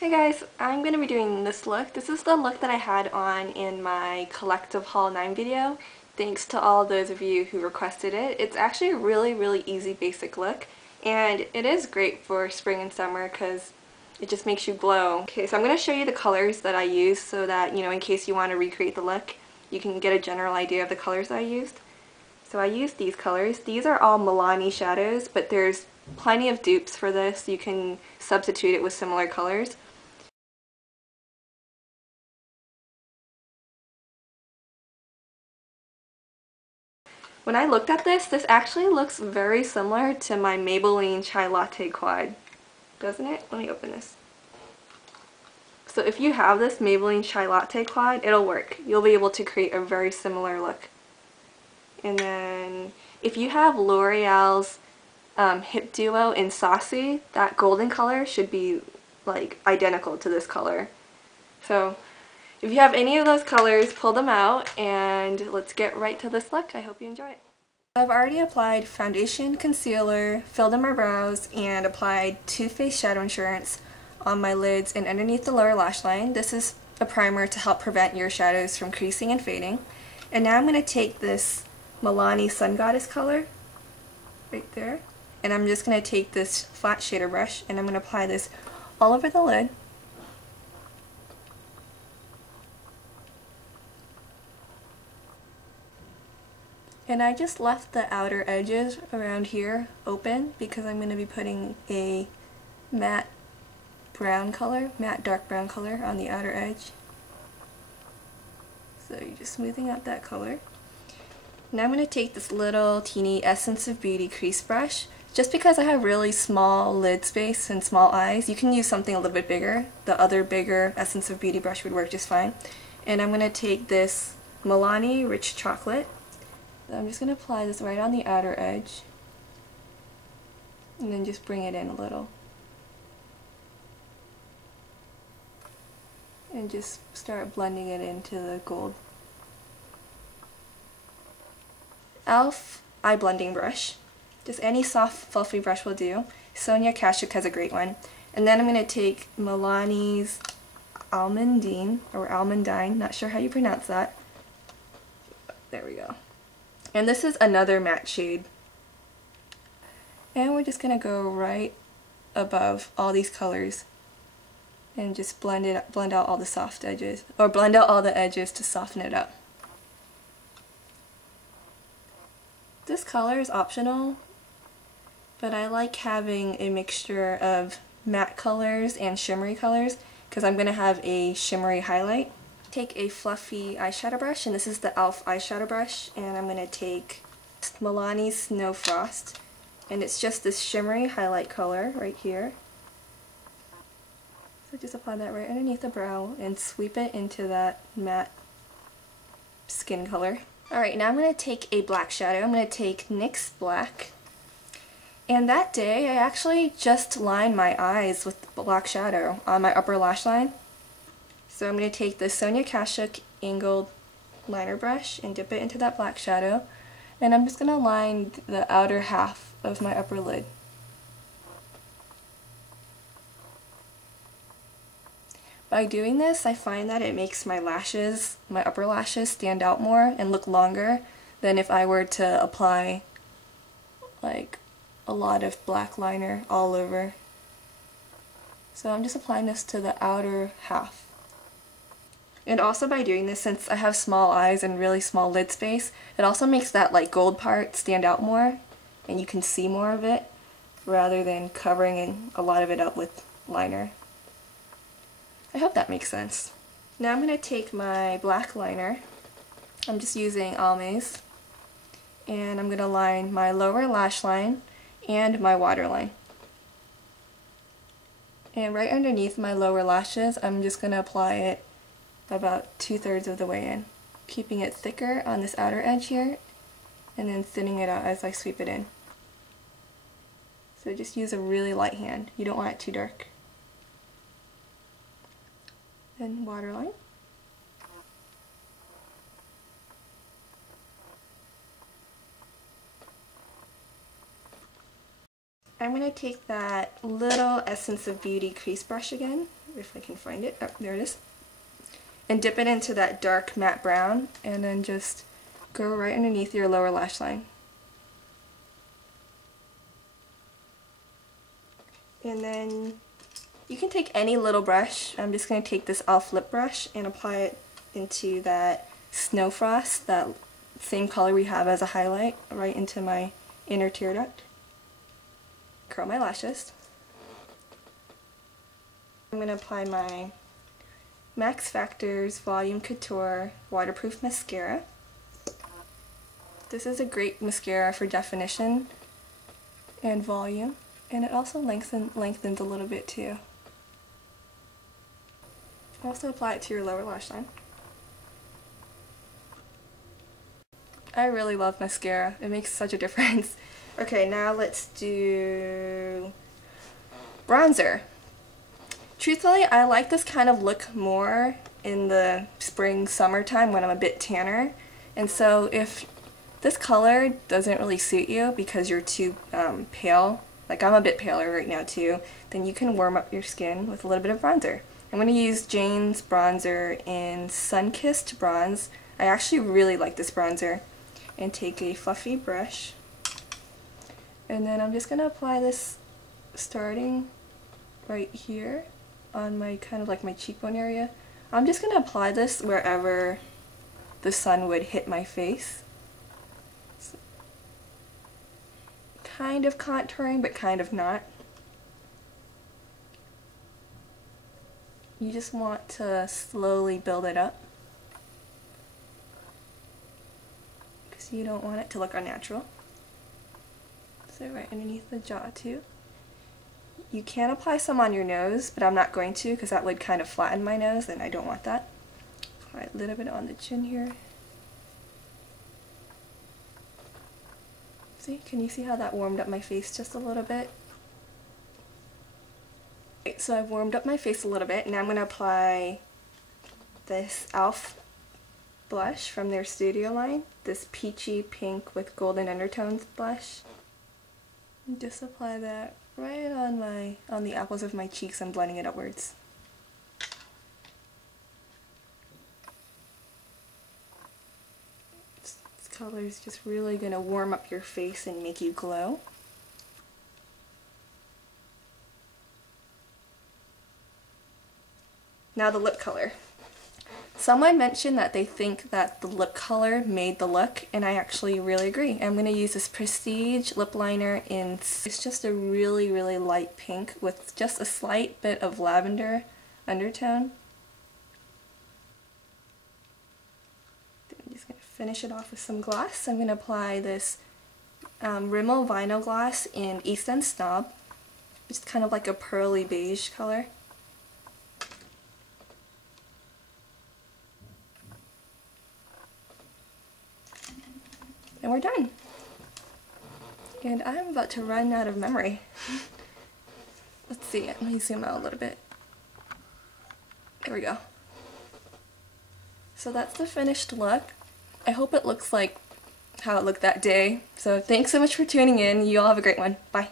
Hey guys, I'm going to be doing this look. This is the look that I had on in my collective haul 9 video. Thanks to all those of you who requested it. It's actually a really easy basic look, and it is great for spring and summer because it just makes you glow. Okay, so I'm going to show you the colors that I used so that, you know, in case you want to recreate the look, you can get a general idea of the colors I used. So I used these colors. These are all Milani shadows, but there's plenty of dupes for this. You can substitute it with similar colors. When I looked at this, this actually looks very similar to my Maybelline Chai Latte Quad, doesn't it? Let me open this. So if you have this Maybelline Chai Latte Quad, it'll work. You'll be able to create a very similar look. And then if you have L'Oreal's Hip Duo in Saucy, that golden color should be like identical to this color. So if you have any of those colors, pull them out and let's get right to this look. I hope you enjoy it. I've already applied foundation, concealer, filled in my brows, and applied Too Faced Shadow Insurance on my lids and underneath the lower lash line. This is a primer to help prevent your shadows from creasing and fading. And now I'm going to take this Milani Sun Goddess color right there, and I'm just going to take this flat shader brush and I'm going to apply this all over the lid. And I just left the outer edges around here open because I'm going to be putting a matte brown color, matte dark brown color on the outer edge. So you're just smoothing out that color. Now I'm going to take this little teeny Essence of Beauty crease brush. Just because I have really small lid space and small eyes, you can use something a little bit bigger. The other bigger Essence of Beauty brush would work just fine. And I'm going to take this Milani Rich Chocolate. So I'm just going to apply this right on the outer edge and then just bring it in a little. And just start blending it into the gold. E.L.F. eye blending brush. Just any soft fluffy brush will do. Sonia Kashuk has a great one. And then I'm going to take Milani's Almondine, or Almondine, not sure how you pronounce that. There we go. And this is another matte shade. And we're just going to go right above all these colors and just blend out all the soft edges, or blend out all the edges to soften it up. This color is optional, but I like having a mixture of matte colors and shimmery colors because I'm going to have a shimmery highlight. Take a fluffy eyeshadow brush, and this is the E.L.F. eyeshadow brush, and I'm going to take Milani's Snow Frost, and it's just this shimmery highlight color right here. So just apply that right underneath the brow and sweep it into that matte skin color. Alright, now I'm going to take a black shadow. I'm going to take NYX Black, and that day I actually just lined my eyes with black shadow on my upper lash line. So I'm going to take the Sonia Kashuk angled liner brush and dip it into that black shadow, and I'm just going to line the outer half of my upper lid. By doing this, I find that it makes my lashes, my upper lashes, stand out more and look longer than if I were to apply like a lot of black liner all over. So I'm just applying this to the outer half. And also by doing this, since I have small eyes and really small lid space, it also makes that like gold part stand out more and you can see more of it rather than covering a lot of it up with liner. I hope that makes sense. Now I'm going to take my black liner. I'm just using Almay's, and I'm going to line my lower lash line and my waterline. And right underneath my lower lashes, I'm just going to apply it about 2/3 of the way in, keeping it thicker on this outer edge here, and then thinning it out as I sweep it in. So just use a really light hand. You don't want it too dark. Then waterline. I'm going to take that little Essence of Beauty crease brush again, if I can find it. Oh, there it is. And dip it into that dark matte brown, and then just go right underneath your lower lash line. And then you can take any little brush. I'm just going to take this E.L.F. lip brush and apply it into that Snow Frost, that same color we have as a highlight, right into my inner tear duct. Curl my lashes. I'm going to apply my Max Factor's Volume Couture Waterproof Mascara. This is a great mascara for definition and volume, and it also lengthens a little bit too. Also apply it to your lower lash line. I really love mascara. It makes such a difference. Okay, now let's do bronzer. Truthfully, I like this kind of look more in the spring, summertime when I'm a bit tanner. And so if this color doesn't really suit you because you're too pale, like I'm a bit paler right now too, then you can warm up your skin with a little bit of bronzer. I'm going to use Jane's bronzer in Sunkissed Bronze. I actually really like this bronzer. And take a fluffy brush, and then I'm just going to apply this starting right here on my kind of like my cheekbone area. I'm just going to apply this wherever the sun would hit my face. So, kind of contouring, but kind of not. You just want to slowly build it up, because you don't want it to look unnatural. So right underneath the jaw too. You can apply some on your nose, but I'm not going to because that would kind of flatten my nose and I don't want that. Apply a little bit on the chin here. See, can you see how that warmed up my face just a little bit? Okay, so I've warmed up my face a little bit, and now I'm going to apply this E.L.F. blush from their Studio line, this peachy pink with golden undertones blush. And just apply that right on the apples of my cheeks. I'm blending it upwards. This color is just really going to warm up your face and make you glow. Now the lip color. Someone mentioned that they think that the lip color made the look, and I actually really agree. I'm going to use this Prestige lip liner in, it's just a really, really light pink with just a slight bit of lavender undertone. I'm just going to finish it off with some gloss. I'm going to apply this Rimmel Vinyl Gloss in Eastend Snob. It's kind of like a pearly beige color. And we're done. And I'm about to run out of memory. Let's see, let me zoom out a little bit. There we go. So that's the finished look. I hope it looks like how it looked that day. So thanks so much for tuning in. You all have a great one. Bye.